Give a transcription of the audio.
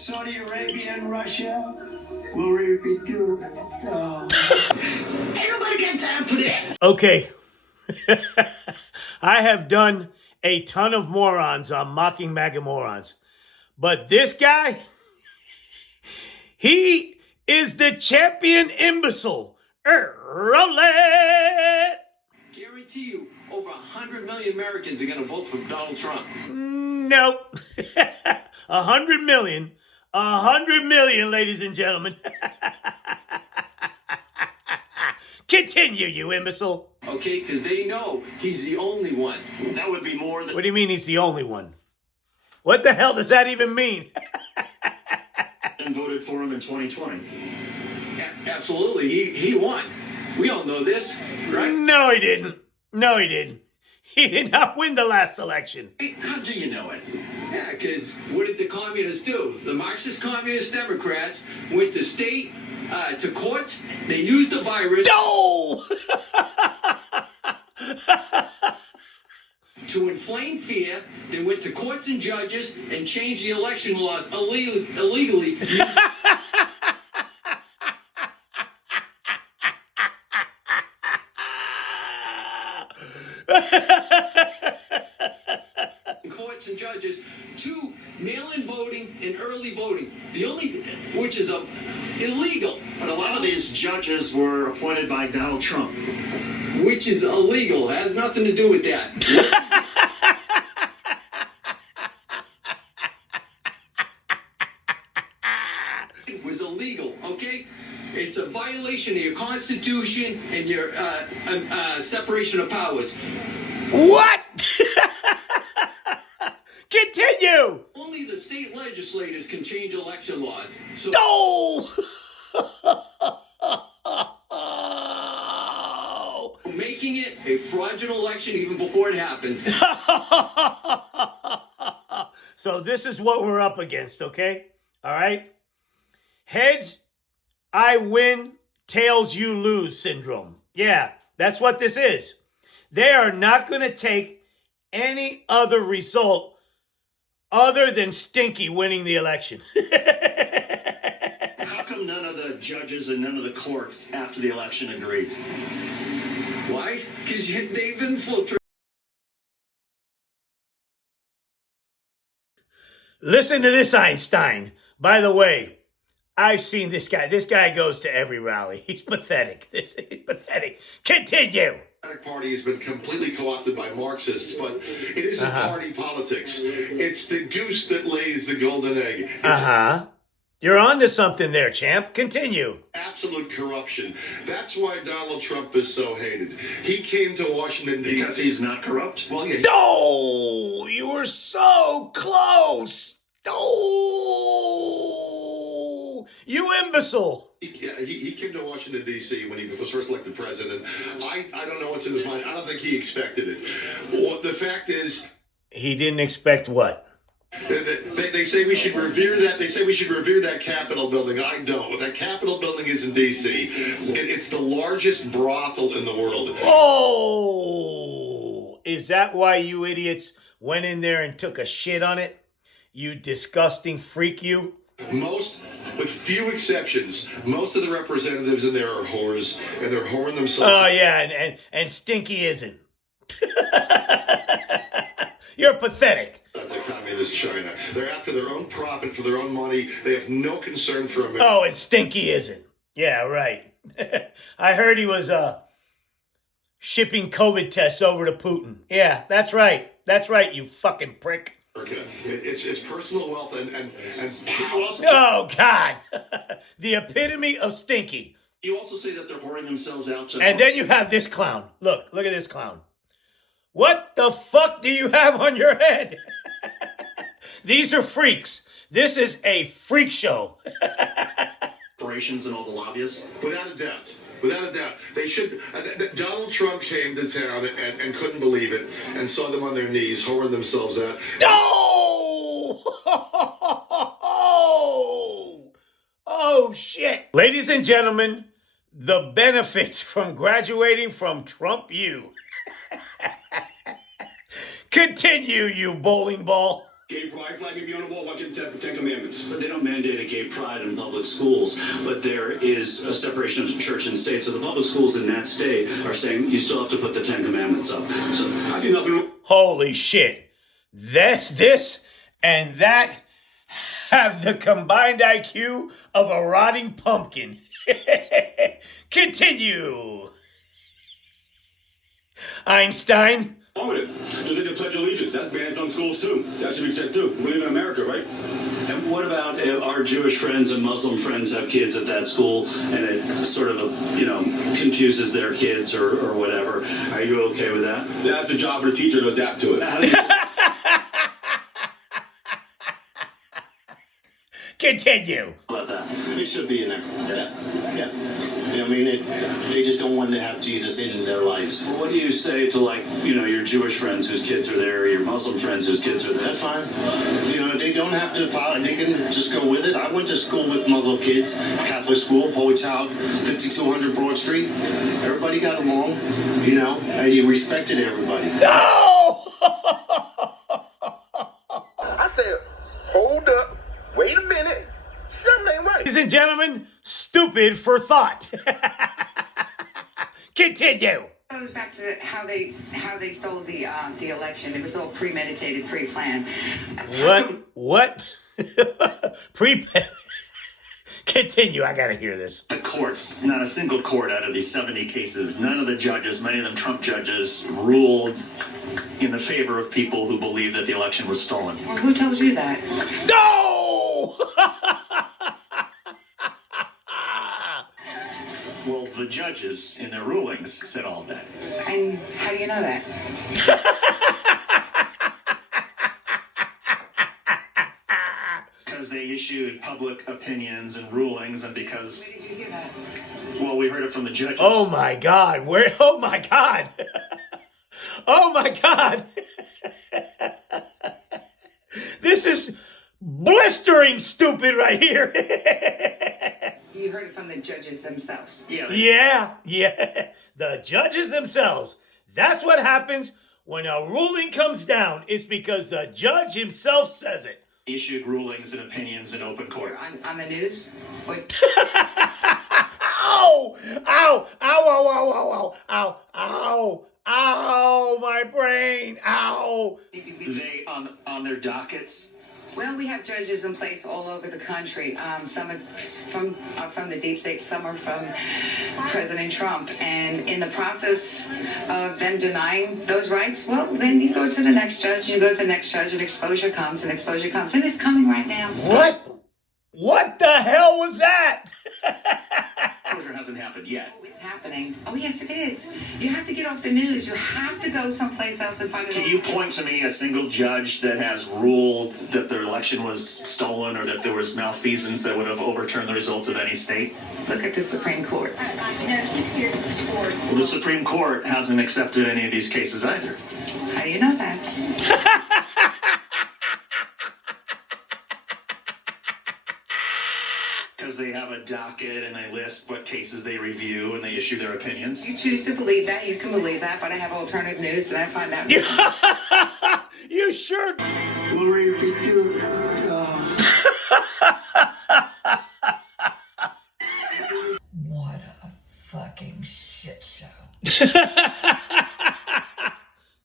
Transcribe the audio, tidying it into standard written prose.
Saudi Arabia and Russia will repeat good. Oh. Ain't nobody got time for that. Okay. I have done a ton of morons on mocking MAGA morons. But this guy, he is the champion imbecile. Roll it! Guarantee you, over 100 million Americans are going to vote for Donald Trump. Nope. 100 million. 100 million, ladies and gentlemen. Continue, you imbecile. Okay, because they know he's the only one. That would be more than... What do you mean he's the only one? What the hell does that even mean? and voted for him in 2020. Absolutely, he won. We all know this, right? No, he didn't. No, he didn't. He did not win the last election. How do you know it? Yeah, because what did the communists do? The Marxist communist Democrats went to state, to courts. They used the virus No! to inflame fear. They went to courts and judges and changed the election laws illegally. Courts and judges to mail-in voting and early voting. The only, which is illegal. But a lot of these judges were appointed by Donald Trump. Which is illegal. Has nothing to do with that. It was illegal, okay? It's a violation of your Constitution and your separation of powers. What? Continue! Only the state legislators can change election laws. So No! making it a fraudulent election even before it happened. So this is what we're up against, okay? All right? Heads, I win. Tails, you lose syndrome. Yeah, that's what this is. They are not going to take any other result other than Stinky winning the election. How come none of the judges and none of the courts after the election agreed? Why? Because they've infiltrated. Listen to this, Einstein. By the way, I've seen this guy. This guy goes to every rally. He's pathetic. He's pathetic. Continue. The Democratic Party has been completely co-opted by Marxists, but it isn't party politics. It's the goose that lays the golden egg. It's You're on to something there, champ. Continue. absolute corruption. That's why Donald Trump is so hated. He came to Washington, D.C. Because he's not corrupt? Well, yeah. No! You were so close! Oh! You imbecile! He came to Washington, D.C. when he was first elected president. I don't know what's in his mind. I don't think he expected it. Well, the fact is... He didn't expect what? They say we should revere that. They say we should revere that Capitol building. I don't. What that Capitol building is in D.C. It's the largest brothel in the world. Oh! Is that why you idiots went in there and took a shit on it? You disgusting freak, you? With few exceptions, most of the representatives in there are whores, and they're whoring themselves. Oh, yeah, and Stinky isn't. You're pathetic. That's a communist China. They're after their own profit for their own money. They have no concern for America. Oh, and Stinky isn't. Yeah, right. I heard he was shipping COVID tests over to Putin. Yeah, that's right. That's right, you fucking prick. It's personal wealth and you also, Oh, God. The epitome of Stinky. You also say that they're whoring themselves out to... And then you have this clown. Look at this clown. What the fuck do you have on your head? These are freaks. This is a freak show. Operations and all the lobbyists? without a doubt. Without a doubt. They should. Donald Trump came to town and couldn't believe it and saw them on their knees, whoring themselves out. No! Oh, shit. Ladies and gentlemen, the benefits from graduating from Trump U. Continue, you bowling ball. Gay pride flag can be on the wall. Why can't the Ten Commandments? But they don't mandate a gay pride in public schools. But there is a separation of church and state. So the public schools in that state are saying you still have to put the Ten Commandments up. So I see nothing. Holy shit. This and that have the combined IQ of a rotting pumpkin. Continue. Einstein. Wrong with it. Just like the Pledge of Allegiance. That's banned in some schools too. That should be said too. We live in America, right? And what about our Jewish friends and Muslim friends have kids at that school and it sort of, confuses their kids or whatever? Are you okay with that? That's the job for the teacher to adapt to it. Continue. How about that? It should be in there. Yeah. I mean, they just don't want to have Jesus in their lives. What do you say to your Jewish friends whose kids are there, or your Muslim friends whose kids are there? That's fine. They don't have to follow. They can just go with it. I went to school with Muslim kids, Catholic school, Holy Child, 5200 Broad Street. Everybody got along, and you respected everybody. No! I said, hold up, wait a minute, something ain't right. Ladies and gentlemen, stupid for thought. Continue. Goes back to how they stole the election. It was all premeditated, pre-planned. What? Continue. I gotta hear this. The courts, not a single court out of these 70 cases, none of the judges, many of them Trump judges, ruled in the favor of people who believe that the election was stolen. Well, who told you that? No! Well, the judges in their rulings said all that. And how do you know that? Because they issued public opinions and rulings, and because... Where did you hear that? Well, we heard it from the judges. Oh my God. Where? Oh my God. Oh my God. This is blistering stupid right here. You heard it from the judges themselves. Yeah. Yeah. The judges themselves. That's what happens when a ruling comes down. It's because the judge himself says it. Issued rulings and opinions in open court. On the news? What? Ow! Ow! Ow! Ow! Ow! Ow! Ow! Ow! Ow! My brain! Ow! They, on their dockets... Well, we have judges in place all over the country. Some are from the deep state, some are from President Trump. And in the process of them denying those rights, well, then you go to the next judge, and exposure comes, and it's coming right now. What the hell was that? Exposure hasn't happened yet. Oh, it's happening. Oh, yes, it is. You have to get off the news. You have to go someplace else and find it. Can you point to me a single judge that has ruled that the election was stolen or that there was malfeasance that would have overturned the results of any state? Look at the Supreme Court. Well, the Supreme Court hasn't accepted any of these cases either. How do you know that? Because they have a docket and they list what cases they review and they issue their opinions. You choose to believe that, you can believe that, but I have alternative news and I find out.